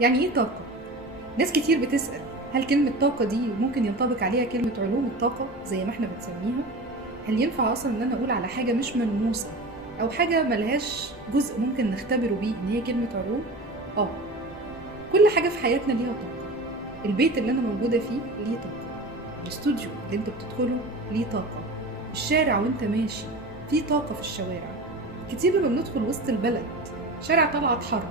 يعني ايه طاقة؟ ناس كتير بتسأل هل كلمة طاقة دي ممكن ينطبق عليها كلمة علوم الطاقة زي ما احنا بنسميها؟ هل ينفع اصلا ان انا اقول على حاجة مش ملموسة او حاجة ملهاش جزء ممكن نختبره بيه ان هي كلمة علوم؟ اه، كل حاجة في حياتنا ليها طاقة. البيت اللي انا موجودة فيه ليه طاقة، الاستوديو اللي انت بتدخله ليه طاقة، الشارع وانت ماشي في طاقة في الشوارع. كتير لما بندخل وسط البلد، شارع طلعت حرب،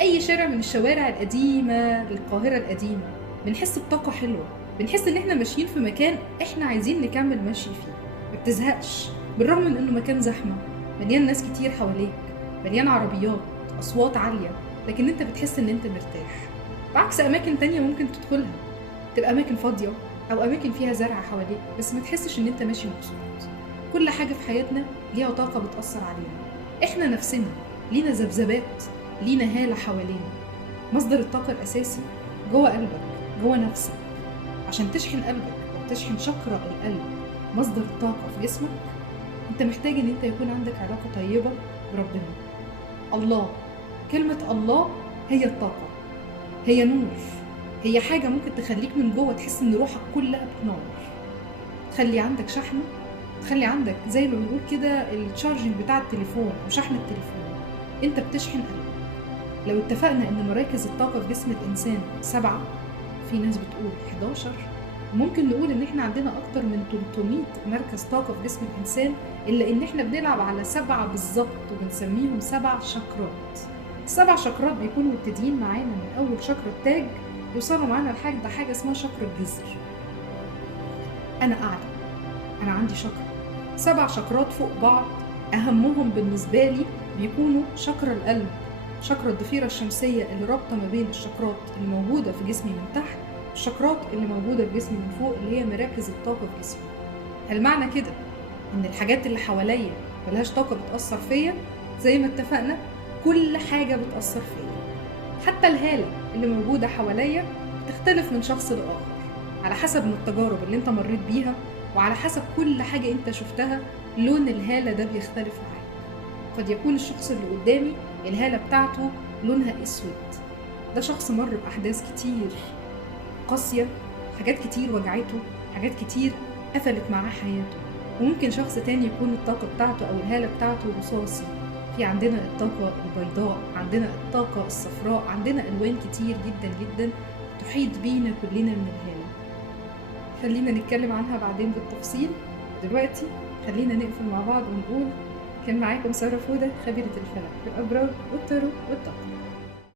اي شارع من الشوارع القديمه للقاهره القديمه، بنحس بطاقه حلوه، بنحس ان احنا ماشيين في مكان احنا عايزين نكمل ماشي فيه، ما بتزهقش بالرغم من انه مكان زحمه، مليان ناس كتير حواليك، مليان عربيات، اصوات عاليه، لكن انت بتحس ان انت مرتاح. بعكس اماكن تانية ممكن تدخلها تبقى اماكن فاضيه او اماكن فيها زرع حواليك بس ما تحسش ان انت ماشي مبسوط. كل حاجه في حياتنا ليها طاقه بتاثر علينا، احنا نفسنا لينا ذبذبات، لينا هالة حوالينا. مصدر الطاقة الأساسي جوه قلبك، جوه نفسك. عشان تشحن قلبك أو تشحن شكرا القلب، مصدر الطاقة في جسمك، أنت محتاج إن أنت يكون عندك علاقة طيبة بربنا. الله، كلمة الله هي الطاقة، هي نور، هي حاجة ممكن تخليك من جوه تحس إن روحك كلها بتنور، تخلي عندك شحنة، تخلي عندك زي ما بنقول كده التشارجنج بتاع التليفون أو شحن التليفون. أنت بتشحن قلبك. لو اتفقنا ان مراكز الطاقة في جسم الانسان 7، في ناس بتقول 11، ممكن نقول ان احنا عندنا اكتر من 300 مركز طاقة في جسم الانسان، الا ان احنا بنلعب على 7 بالظبط وبنسميهم 7 شاكرات. السبع شاكرات بيكونوا مبتدئين معانا من اول شاكرا التاج، يوصلوا معانا لحاجة حاجة اسمها شاكرا الجذر. انا قاعدة، انا عندي شاكرا، 7 شاكرات فوق بعض، اهمهم بالنسبة لي بيكونوا شاكرا القلب، شاكرا الضفيرة الشمسية اللي رابطة ما بين الشاكرات اللي موجودة في جسمي من تحت والشاكرات اللي موجودة في جسمي من فوق اللي هي مراكز الطاقة في جسمي. هل معنى كده ان الحاجات اللي حواليا ملهاش طاقة بتأثر فيا؟ زي ما اتفقنا كل حاجة بتأثر فيا، حتى الهالة اللي موجودة حواليا بتختلف من شخص لآخر على حسب من التجارب اللي انت مريت بيها، وعلى حسب كل حاجة انت شفتها لون الهالة ده بيختلف معاك. قد يكون الشخص اللي قدامي الهالة بتاعته لونها اسود، ده شخص مر بأحداث كتير قاسية، حاجات كتير وجعته، حاجات كتير قفلت معاه حياته. وممكن شخص تاني يكون الطاقة بتاعته أو الهالة بتاعته رصاصي. في عندنا الطاقة البيضاء، عندنا الطاقة الصفراء، عندنا ألوان كتير جدا جدا تحيط بينا كلنا من الهالة. خلينا نتكلم عنها بعدين بالتفصيل. دلوقتي خلينا نقفل مع بعض ونقول كان معاكم سارة فودة، خبيرة الفلك في الأبراج والتارو والطاقة.